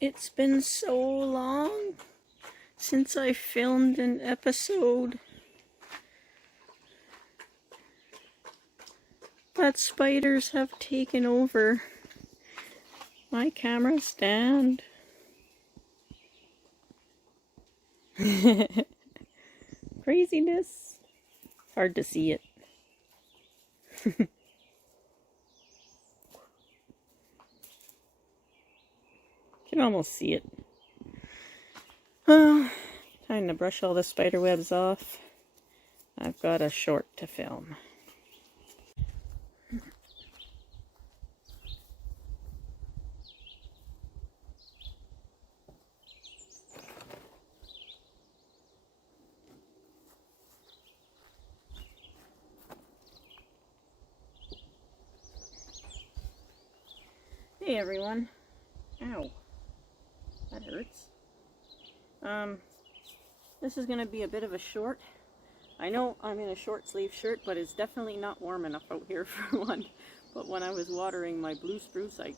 It's been so long since I filmed an episode. But spiders have taken over my camera stand. Craziness. Hard to see it. Can almost see it. Oh, time to brush all the spider webs off. I've got a short to film. Hey everyone. Ow. That hurts. This is going to be a bit of a short. I know I'm in a short sleeve shirt, but it's definitely not warm enough out here for one. But when I was watering my blue spruce, I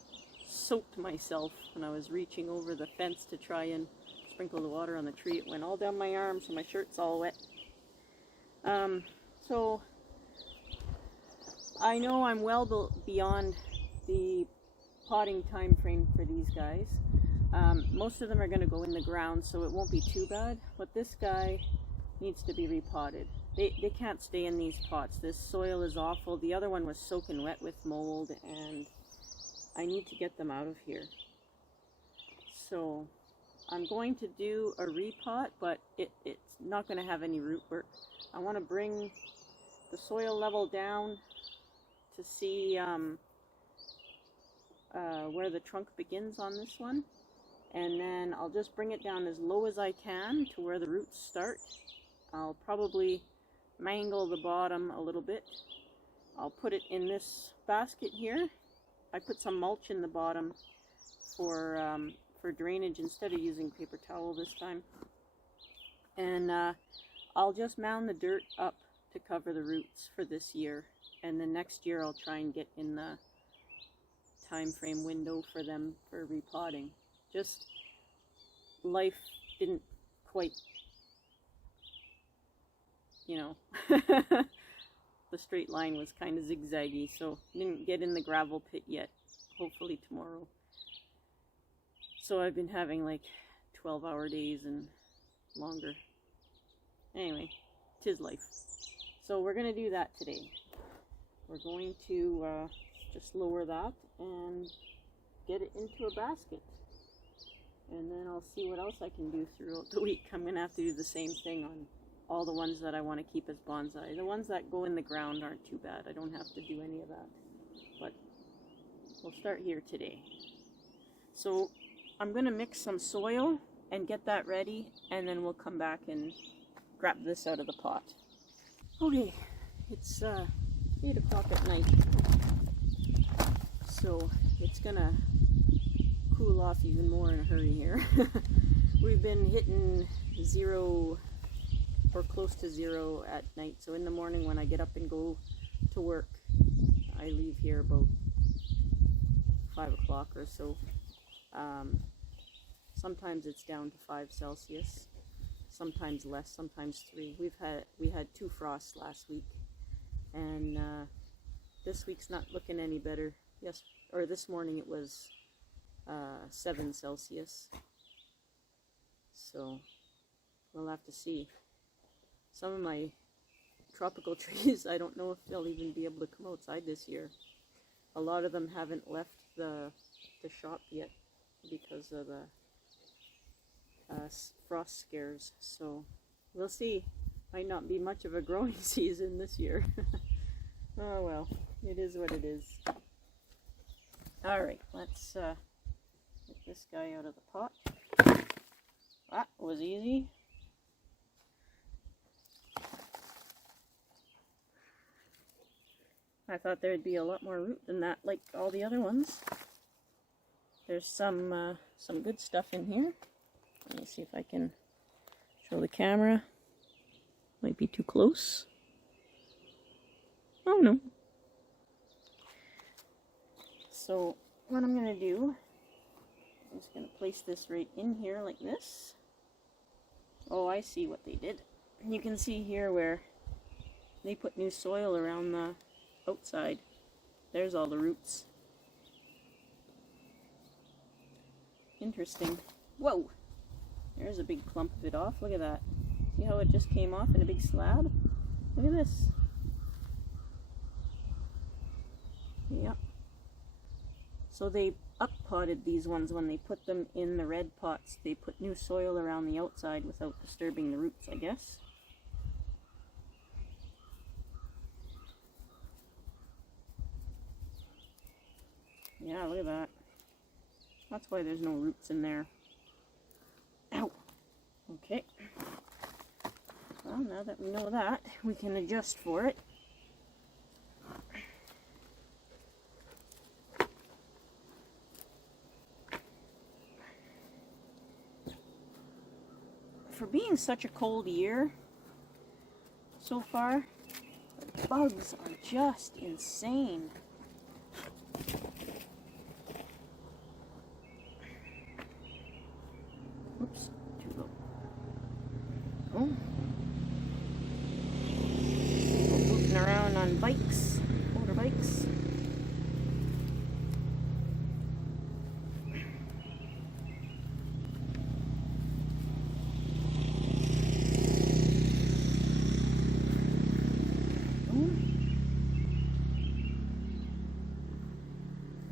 soaked myself when I was reaching over the fence to try and sprinkle the water on the tree. It went all down my arm, so my shirt's all wet. So I know I'm well beyond the potting time frame for these guys. Most of them are going to go in the ground, so it won't be too bad. But this guy needs to be repotted. They can't stay in these pots. This soil is awful. The other one was soaking wet with mold, and I need to get them out of here. So I'm going to do a repot, but it's not going to have any root work. I want to bring the soil level down to see where the trunk begins on this one. And then I'll just bring it down as low as I can to where the roots start. I'll probably mangle the bottom a little bit. I'll put it in this basket here. I put some mulch in the bottom for drainage instead of using paper towel this time. And I'll just mound the dirt up to cover the roots for this year. And then next year I'll try and get in the time frame window for them for repotting. Just life didn't quite, the straight line was kind of zigzaggy, so didn't get in the gravel pit yet. Hopefully tomorrow. So I've been having like 12-hour days and longer. Anyway, 'tis life. So we're going to do that today. We're going to just lower that and get it into a basket. And then I'll see what else I can do throughout the week. I'm going to have to do the same thing on all the ones that I want to keep as bonsai. The ones that go in the ground aren't too bad. I don't have to do any of that. But we'll start here today. So I'm going to mix some soil and get that ready, and then we'll come back and grab this out of the pot. Okay, it's 8 o'clock at night. So it's going to cool off even more in a hurry here. We've been hitting 0 or close to 0 at night. So in the morning when I get up and go to work, I leave here about 5 o'clock or so. Sometimes it's down to 5 Celsius, sometimes less, sometimes 3. We had 2 frosts last week, and this week's not looking any better. Yes, or this morning it was 7 Celsius. So we'll have to see. Some of my tropical trees, I don't know if they'll even be able to come outside this year. A lot of them haven't left the shop yet because of the frost scares. So we'll see. Might not be much of a growing season this year. Oh well, it is what it is. Alright, let's get this guy out of the pot. That was easy. I thought there'd be a lot more root than that, like all the other ones. There's some good stuff in here. Let me see if I can show the camera. Might be too close. Oh no. So what I'm going to do is just going to place this right in here like this. Oh, I see what they did. You can see here where they put new soil around the outside. There's all the roots. Interesting. Whoa! There's a big clump of it off. Look at that. See how it just came off in a big slab? Look at this. Yep. So they up-potted these ones when they put them in the red pots. They put new soil around the outside without disturbing the roots, I guess. Yeah, look at that. That's why there's no roots in there. Ow! Okay. Well, now that we know that, we can adjust for it. For being such a cold year so far, the bugs are just insane. Oops, too low. Oh. People moving around on bikes, motorbikes.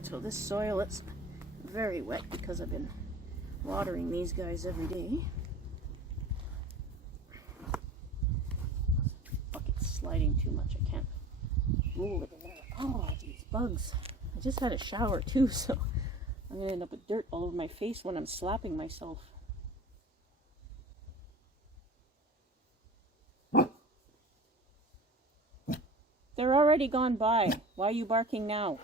So this soil, it's very wet because I've been watering these guys every day. Bucket's sliding too much, I can't roll it in there. Oh, these bugs. I just had a shower too, so I'm going to end up with dirt all over my face when I'm slapping myself. They're already gone by. Why are you barking now?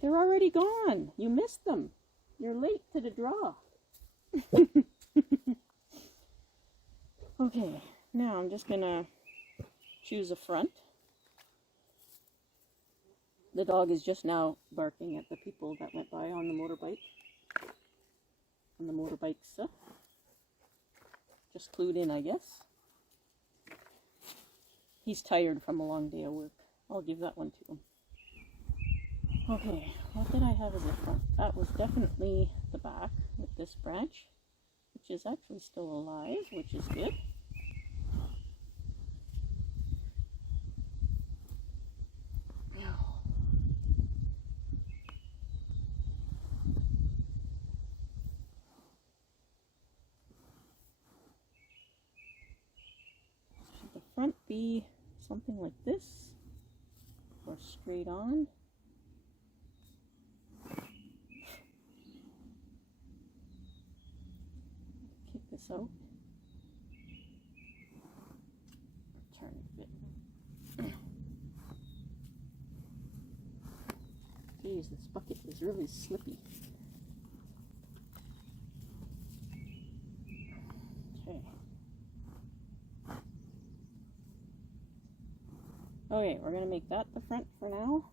They're already gone. You missed them. You're late to the draw. Okay, now I'm just gonna choose a front. The dog is just now barking at the people that went by on the motorbike. On the motorbikes. Just clued in, I guess. He's tired from a long day of work. I'll give that one to him. Okay, what did I have as a front? That was definitely the back with this branch, which is actually still alive, which is good. Should the front be something like this, or straight on? So, turn it a bit. Geez, this bucket is really slippy. Okay. Okay, we're going to make that the front for now.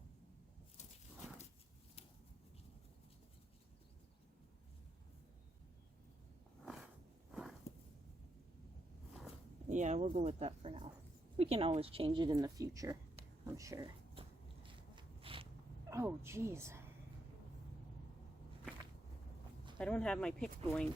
Yeah, we'll go with that for now. We can always change it in the future, I'm sure. Oh, geez. I don't have my pick going.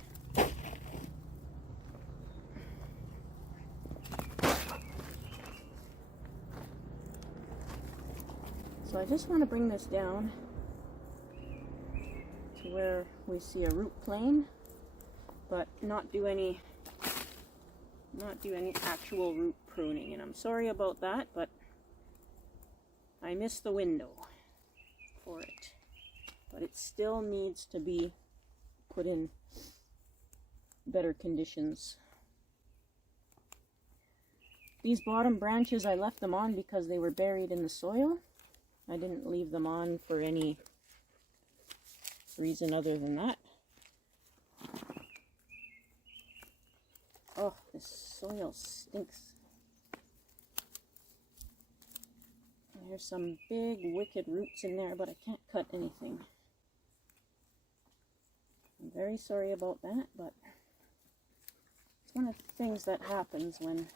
So I just want to bring this down to where we see a root plane, but not do any actual root pruning, and I'm sorry about that, but I missed the window for it. But it still needs to be put in better conditions. These bottom branches, I left them on because they were buried in the soil. I didn't leave them on for any reason other than that. Oh, this soil stinks. There's some big wicked roots in there, but I can't cut anything. Very sorry about that, but it's one of the things that happens when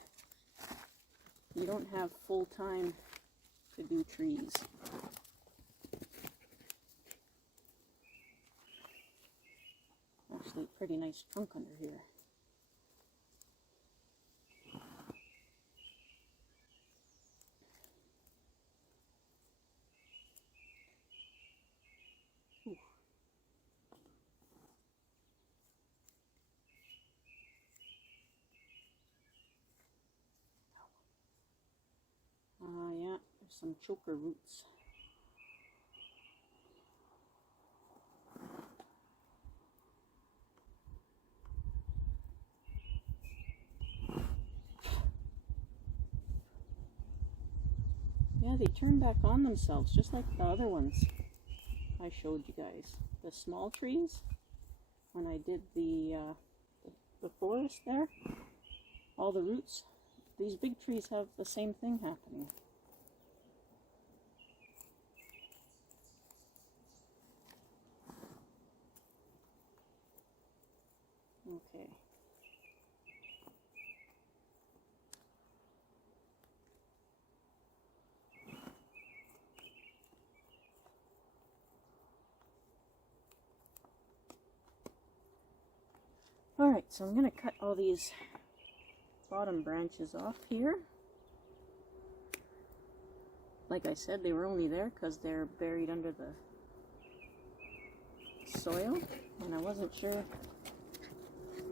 you don't have full time to do trees. Actually, a pretty nice trunk under here. Ooh. Yeah, there's some choker roots. Yeah, they turn back on themselves, just like the other ones I showed you guys. The small trees, when I did the forest there, all the roots, these big trees have the same thing happening. Okay. Alright, so I'm going to cut all these bottom branches off here. Like I said, they were only there because they're buried under the soil, and I wasn't sure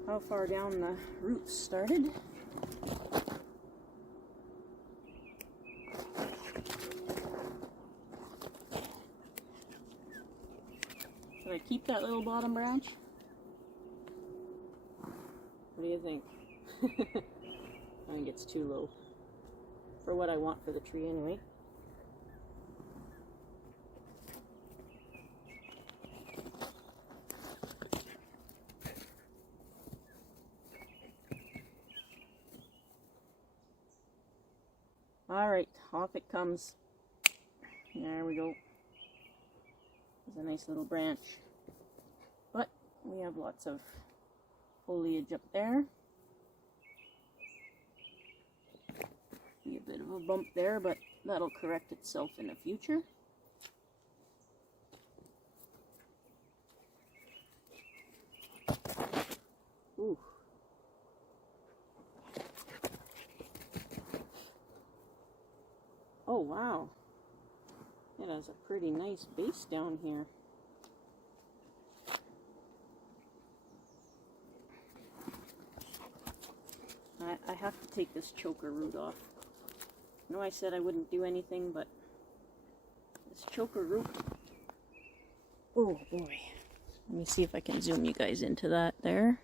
how far down the roots started. Should I keep that little bottom branch? What do you think? I think it's too low for what I want for the tree anyway. Alright, off it comes. There we go. There's a nice little branch. But we have lots of foliage up there. Be a bit of a bump there, but that'll correct itself in the future. Ooh. Oh wow, it has a pretty nice base down here. I have to take this choker root off. I know I said I wouldn't do anything, but this choker root, oh boy. Let me see if I can zoom you guys into that there.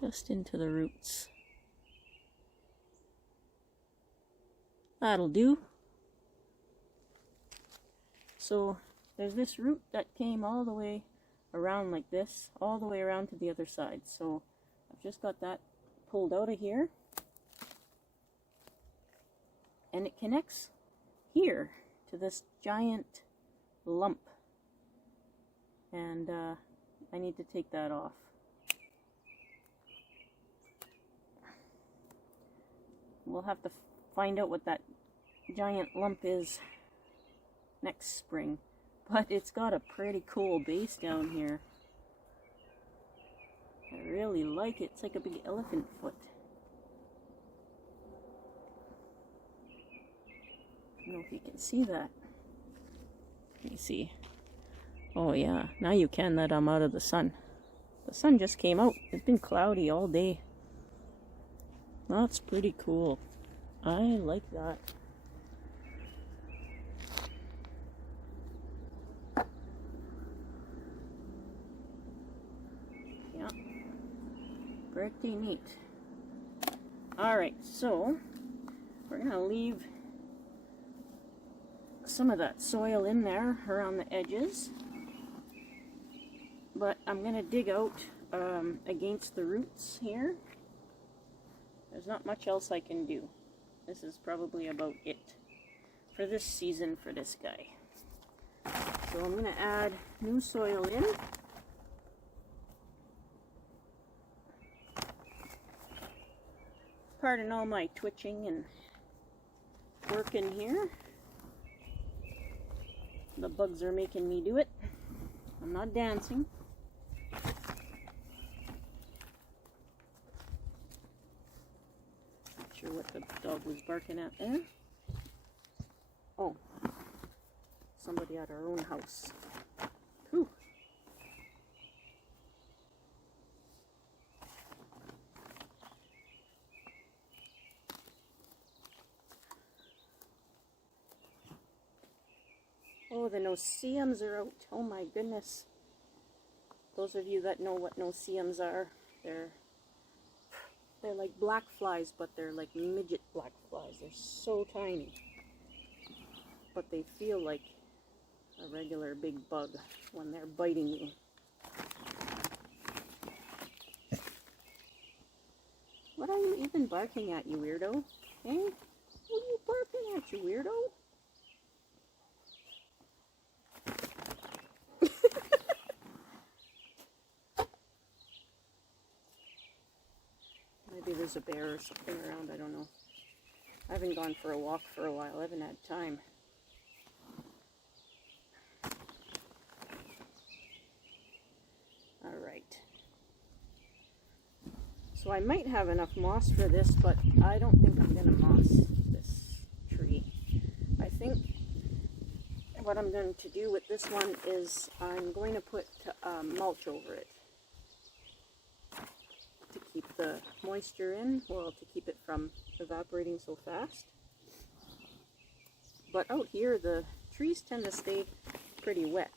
Just into the roots. That'll do. So there's this root that came all the way around like this, all the way around to the other side. So I've just got that pulled out of here, and it connects here to this giant lump, and I need to take that off. We'll have to find out what that giant lump is next spring, but it's got a pretty cool base down here. I really like it. It's like a big elephant foot. I don't know if you can see that. Let me see. Oh yeah, now you can that I'm out of the sun. The sun just came out. It's been cloudy all day. That's pretty cool. I like that. Yeah, pretty neat. Alright, so we're going to leave some of that soil in there around the edges, but I'm going to dig out against the roots here. There's not much else I can do. This is probably about it for this season for this guy. So I'm going to add new soil in. Pardon all my twitching and working here. The bugs are making me do it. I'm not dancing. Not sure what the dog was barking at there. Oh, somebody at our own house. Whew. Oh, the no-see-ums are out. Oh my goodness. Those of you that know what no-see-ums are, they're like black flies, but they're like midget black flies. They're so tiny. But they feel like a regular big bug when they're biting you. What are you even barking at, you weirdo? Eh? What are you barking at, you weirdo? Maybe there's a bear or something around, I don't know. I haven't gone for a walk for a while, I haven't had time. Alright. So I might have enough moss for this, but I don't think I'm going to moss this tree. I think what I'm going to do with this one is I'm going to put mulch over it to keep the moisture in, well, to keep it from evaporating so fast. But out here the trees tend to stay pretty wet.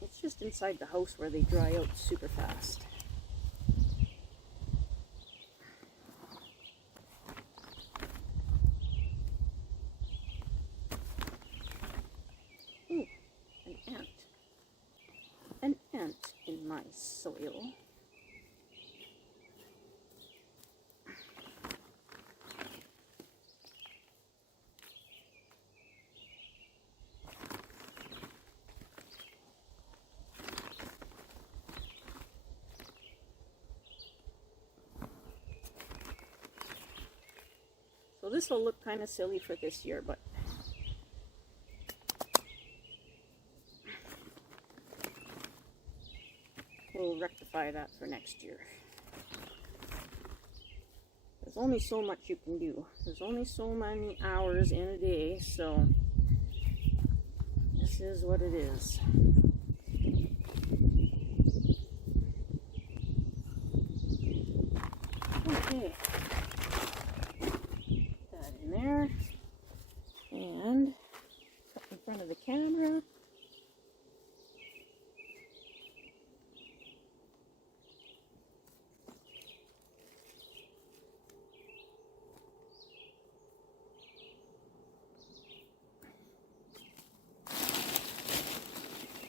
It's just inside the house where they dry out super fast. Ooh, an ant. An ant in my soil. So this will look kind of silly for this year, but we'll rectify that for next year. There's only so much you can do. There's only so many hours in a day, so this is what it is. Okay. There and up in front of the camera.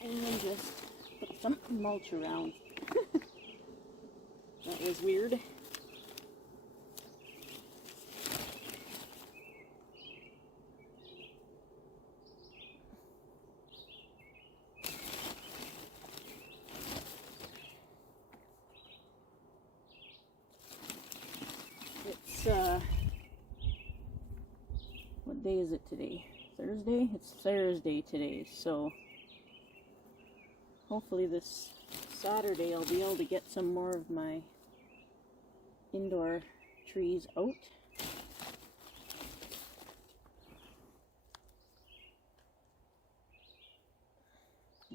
And then just put some mulch around. That was weird. What day is it today? Thursday? It's Thursday today, so hopefully this Saturday I'll be able to get some more of my indoor trees out.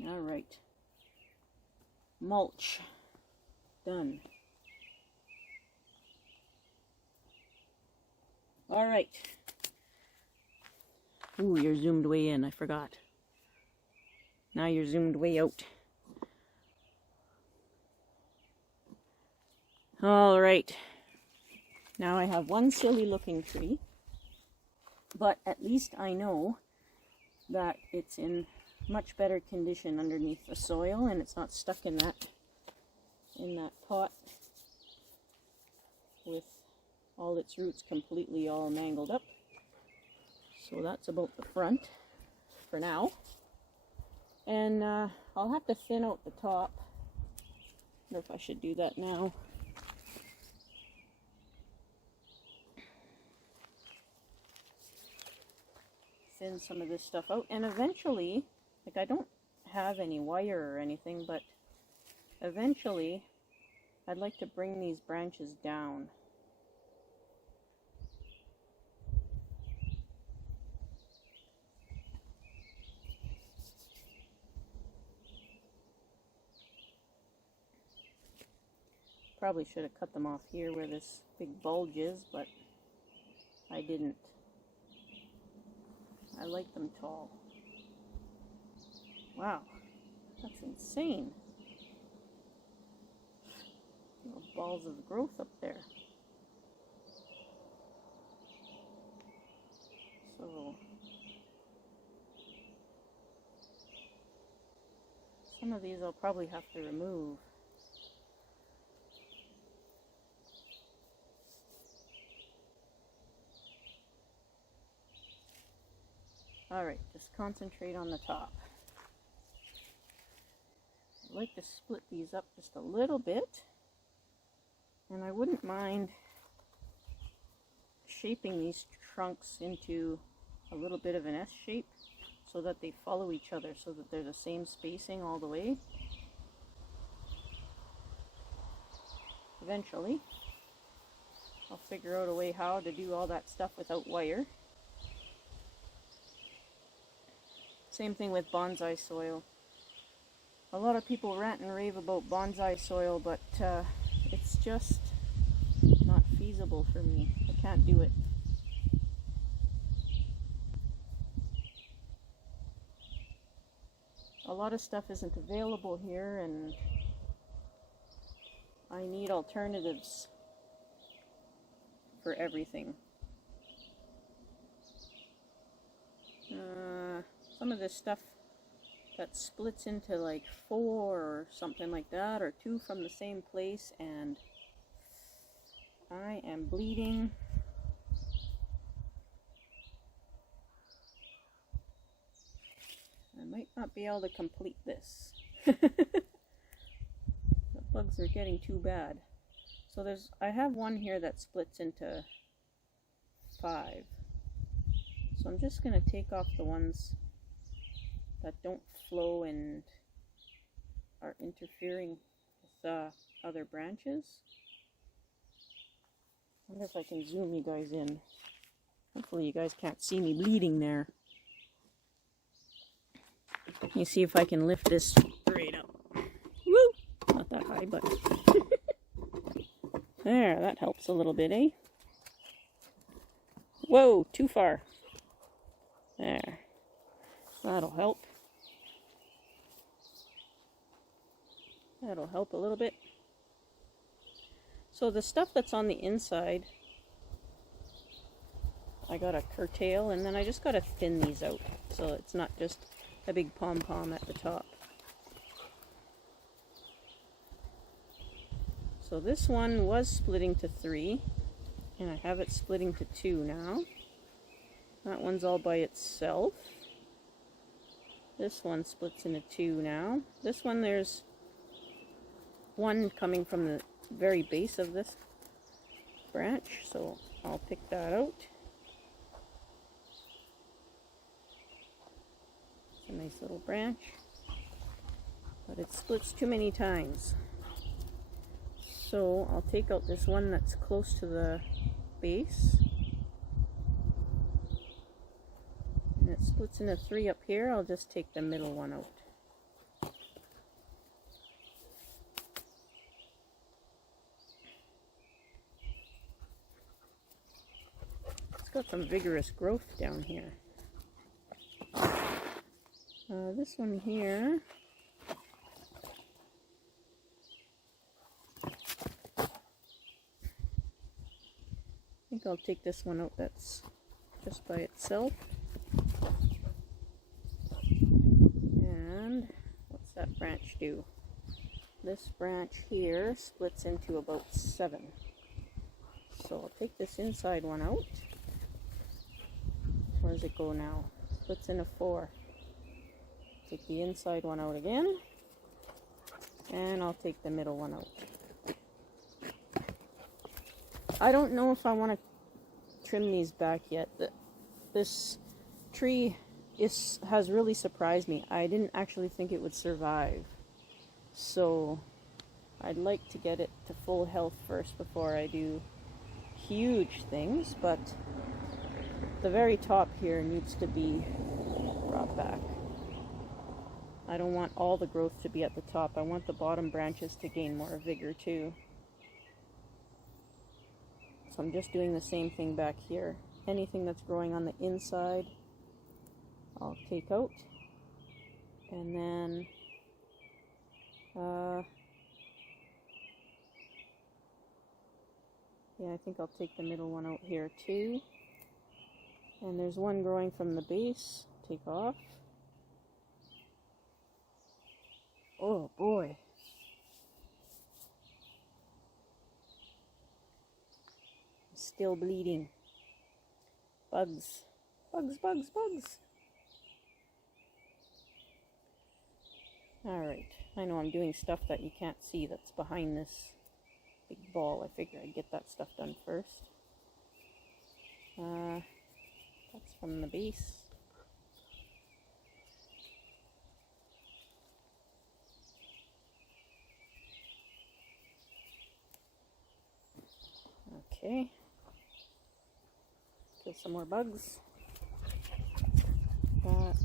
Alright. Mulch. Done. Alright. Ooh, you're zoomed way in, I forgot. Now you're zoomed way out. Alright. Now I have one silly looking tree, but at least I know that it's in much better condition underneath the soil and it's not stuck in that pot with all its roots completely all mangled up. So that's about the front. for now. And I'll have to thin out the top. I wonder if I should do that now. Thin some of this stuff out, and eventually, like, I don't have any wire or anything, but eventually I'd like to bring these branches down. Probably should have cut them off here where this big bulge is, but I didn't. I like them tall. Wow, that's insane. Little balls of growth up there. So some of these I'll probably have to remove. Alright, just concentrate on the top. I like to split these up just a little bit, and I wouldn't mind shaping these trunks into a little bit of an S shape so that they follow each other, so that they're the same spacing all the way. Eventually, I'll figure out a way how to do all that stuff without wire. Same thing with bonsai soil. A lot of people rant and rave about bonsai soil, but it's just not feasible for me. I can't do it. A lot of stuff isn't available here, and I need alternatives for everything. Some of this stuff that splits into like 4 or something like that, or 2 from the same place, and I am bleeding. I might not be able to complete this. The bugs are getting too bad. So I have one here that splits into 5. So I'm just going to take off the ones that don't flow and are interfering with other branches. I wonder if I can zoom you guys in. Hopefully you guys can't see me bleeding there. Let me see if I can lift this straight up. Woo! Not that high, but there, that helps a little bit, eh? Whoa, too far. There. That'll help. That'll help a little bit. So the stuff that's on the inside, I gotta curtail, and then I just gotta thin these out so it's not just a big pom-pom at the top. So this one was splitting to 3, and I have it splitting to 2 now. That one's all by itself. This one splits into 2 now. This one, there's one coming from the very base of this branch, so I'll pick that out. It's a nice little branch, but it splits too many times. So I'll take out this one that's close to the base. And it splits into 3 up here. I'll just take the middle one out. It's got some vigorous growth down here. This one here, I think I'll take this one out that's just by itself. And what's that branch do? This branch here splits into about 7. So I'll take this inside one out. Where does it go now? Splits into 4. take the inside one out again, and I'll take the middle one out. I don't know if I want to trim these back yet. This tree has really surprised me. I didn't actually think it would survive. So I'd like to get it to full health first before I do huge things, but the very top here needs to be brought back. I don't want all the growth to be at the top. I want the bottom branches to gain more vigor too. So I'm just doing the same thing back here. Anything that's growing on the inside, I'll take out. And then yeah, I think I'll take the middle one out here too. And there's one growing from the base. Take off. Oh boy. Still bleeding. Bugs. Bugs, bugs, bugs. Alright. I know I'm doing stuff that you can't see that's behind this big ball. I figured I'd get that stuff done first. That's from the base. Okay. Kill some more bugs. That.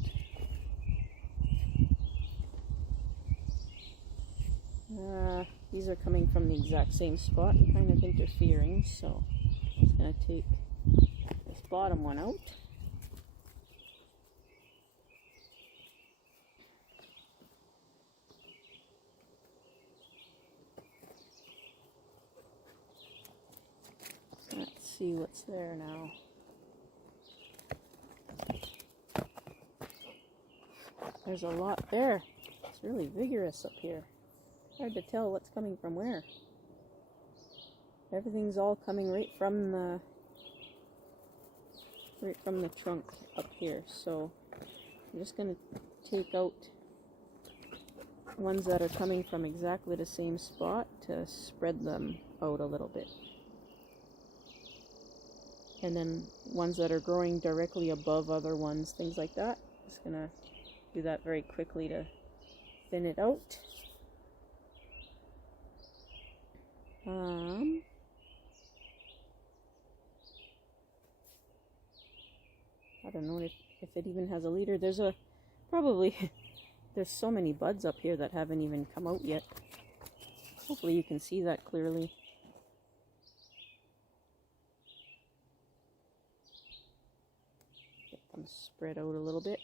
These are coming from the exact same spot, kind of interfering, so I'm just going to take this bottom one out. Let's see what's there now. There's a lot there. It's really vigorous up here. Hard to tell what's coming from where. Everything's all coming right from the trunk up here. So I'm just going to take out ones that are coming from exactly the same spot to spread them out a little bit. And then ones that are growing directly above other ones, things like that. Just going to do that very quickly to thin it out. I don't know if it even has a leader. There's there's so many buds up here that haven't even come out yet. Hopefully you can see that clearly. Get them spread out a little bit.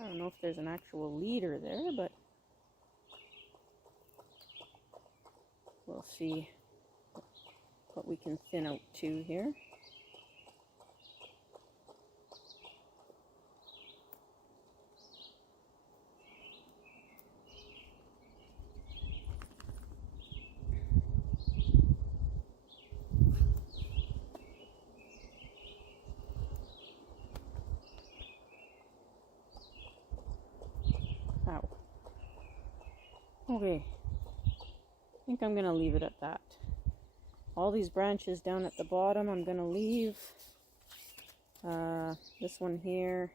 I don't know if there's an actual leader there, but we'll see what we can thin out to here. Ow. Okay, I think I'm going to leave it at that. All these branches down at the bottom I'm going to leave. This one here.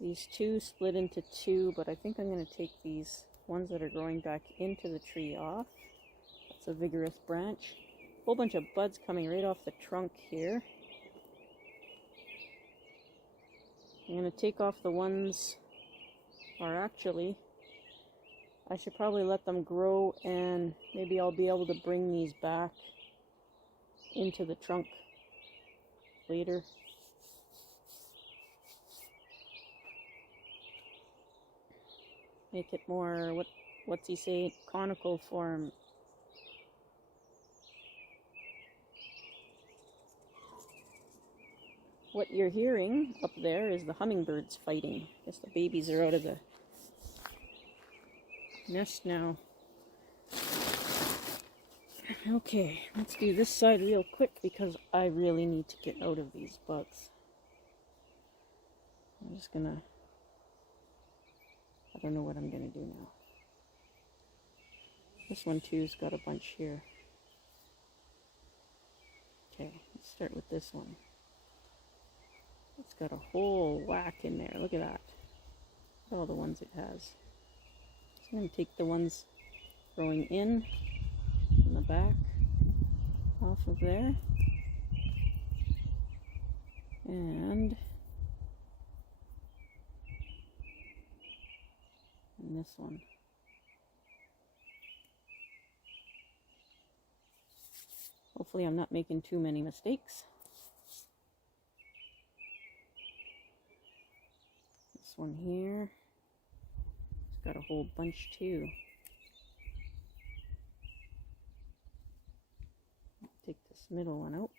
These two split into two, but I think I'm going to take these ones that are growing back into the tree off. That's a vigorous branch. Whole bunch of buds coming right off the trunk here. I'm going to take off the ones, or actually, I should probably let them grow and maybe I'll be able to bring these back into the trunk later. Make it more, what's he say, conical form. What you're hearing up there is the hummingbirds fighting. I guess the babies are out of the nest now. Okay, let's do this side real quick because I really need to get out of these bugs. I'm just gonna, I don't know what I'm gonna do now. This one too's got a bunch here. Okay, let's start with this one. It's got a whole whack in there. Look at that. Look at all the ones it has. So I'm going to take the ones growing in the back off of there. And this one. Hopefully I'm not making too many mistakes. This one here. It's got a whole bunch too. Take this middle one out.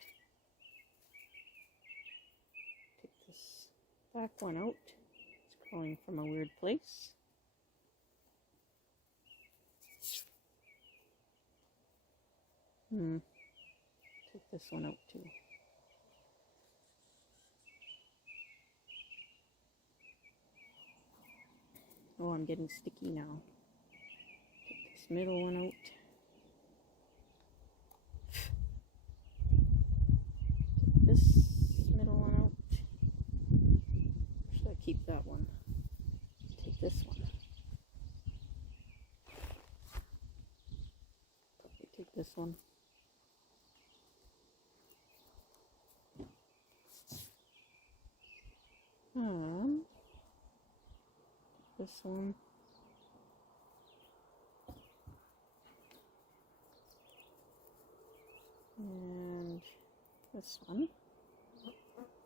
Take this back one out. It's growing from a weird place. Take this one out too. Oh, I'm getting sticky now. Take this middle one out. Take this middle one out. Or should I keep that one? Take this one. Probably take this one. This one. And this one.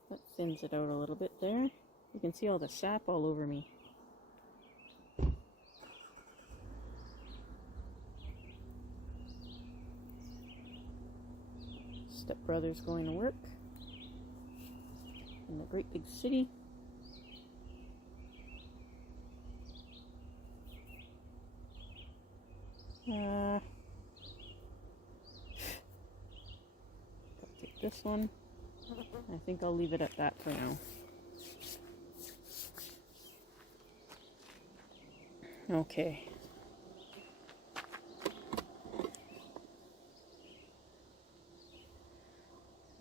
That thins it out a little bit there. You can see all the sap all over me. Stepbrother's going to work in the great big city. Take this one. I think I'll leave it at that for now. Okay.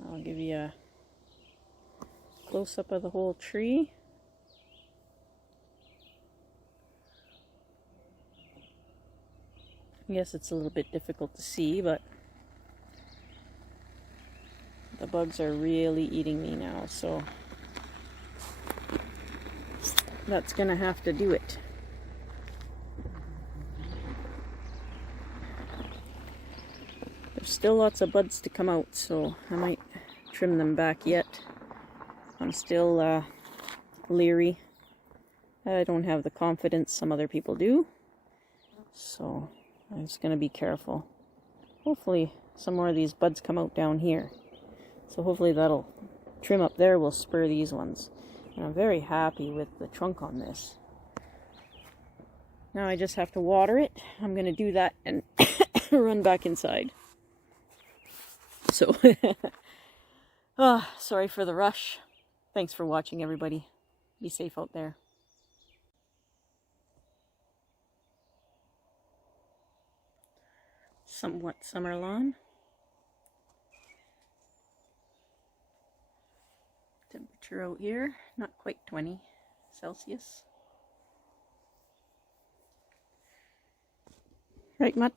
I'll give you a close-up of the whole tree. Yes, it's a little bit difficult to see, but the bugs are really eating me now, so that's gonna have to do it. There's still lots of buds to come out, so I might trim them back yet. I'm still leery. I don't have the confidence some other people do, so I'm just going to be careful. Hopefully some more of these buds come out down here. So hopefully that'll trim up there will spur these ones. And I'm very happy with the trunk on this. Now I just have to water it. I'm going to do that and run back inside. So, sorry for the rush. Thanks for watching, everybody. Be safe out there. Somewhat summer lawn. Temperature out here, not quite 20 Celsius. Right, Mutt?